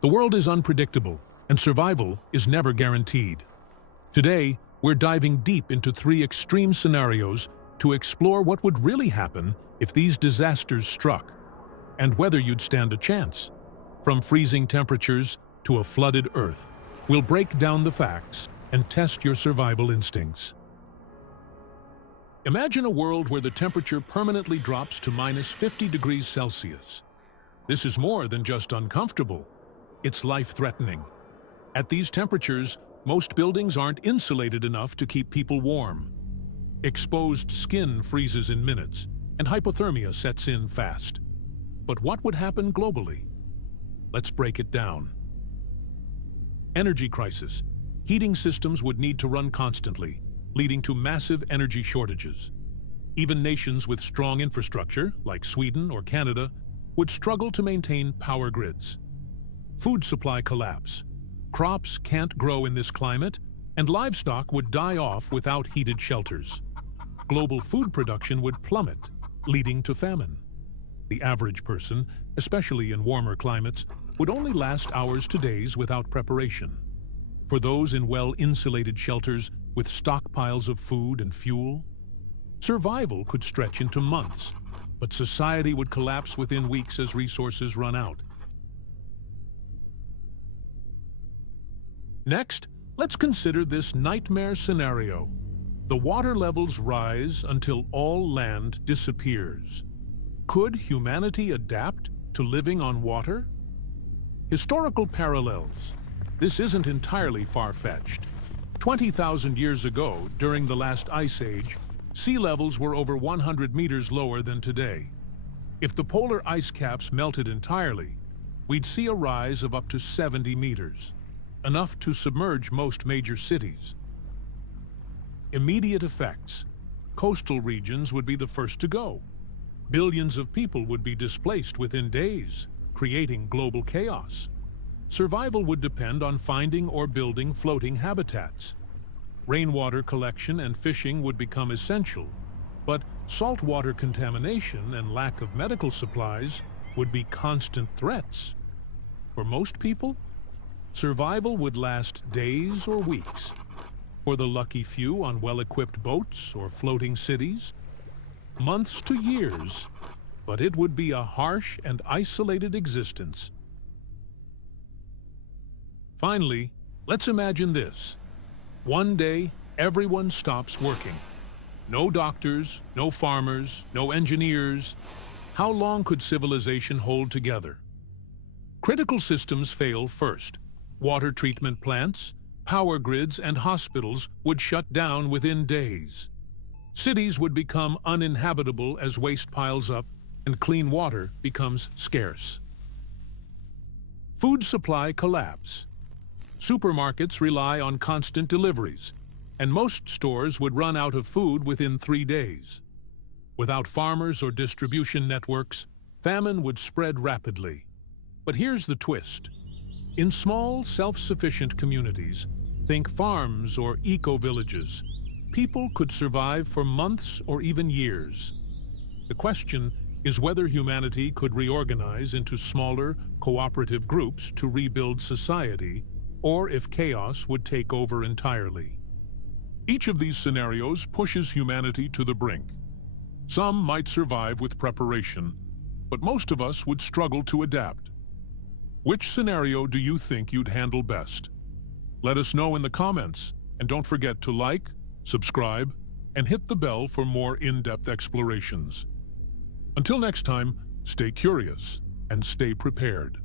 The world is unpredictable, and survival is never guaranteed. Today, we're diving deep into three extreme scenarios to explore what would really happen if these disasters struck, and whether you'd stand a chance. From freezing temperatures to a flooded Earth, we'll break down the facts and test your survival instincts. Imagine a world where the temperature permanently drops to minus 50 degrees Celsius. This is more than just uncomfortable. It's life-threatening. At these temperatures, most buildings aren't insulated enough to keep people warm. Exposed skin freezes in minutes, and hypothermia sets in fast. But what would happen globally? Let's break it down. Energy crisis. Heating systems would need to run constantly, leading to massive energy shortages. Even nations with strong infrastructure, like Sweden or Canada, would struggle to maintain power grids. Food supply collapse. Crops can't grow in this climate, and livestock would die off without heated shelters. Global food production would plummet, leading to famine. The average person, especially in warmer climates, would only last hours to days without preparation. For those in well-insulated shelters with stockpiles of food and fuel, survival could stretch into months, but society would collapse within weeks as resources run out. Next, let's consider this nightmare scenario. The water levels rise until all land disappears. Could humanity adapt to living on water? Historical parallels. This isn't entirely far-fetched. 20,000 years ago, during the last ice age, sea levels were over 100 meters lower than today. If the polar ice caps melted entirely, we'd see a rise of up to 70 meters. Enough to submerge most major cities. Immediate effects. Coastal regions would be the first to go. Billions of people would be displaced within days, creating global chaos. Survival would depend on finding or building floating habitats. Rainwater collection and fishing would become essential, but saltwater contamination and lack of medical supplies would be constant threats. For most people, survival would last days or weeks. For the lucky few on well-equipped boats or floating cities, months to years, but it would be a harsh and isolated existence. Finally, let's imagine this. One day, everyone stops working. No doctors, no farmers, no engineers. How long could civilization hold together? Critical systems fail first. Water treatment plants, power grids, and hospitals would shut down within days. Cities would become uninhabitable as waste piles up and clean water becomes scarce. Food supply collapse. Supermarkets rely on constant deliveries, and most stores would run out of food within 3 days. Without farmers or distribution networks, famine would spread rapidly. But here's the twist. In small, self-sufficient communities, think farms or eco-villages, people could survive for months or even years. The question is whether humanity could reorganize into smaller, cooperative groups to rebuild society, or if chaos would take over entirely. Each of these scenarios pushes humanity to the brink. Some might survive with preparation, but most of us would struggle to adapt. Which scenario do you think you'd handle best? Let us know in the comments, and don't forget to like, subscribe, and hit the bell for more in-depth explorations. Until next time, stay curious and stay prepared.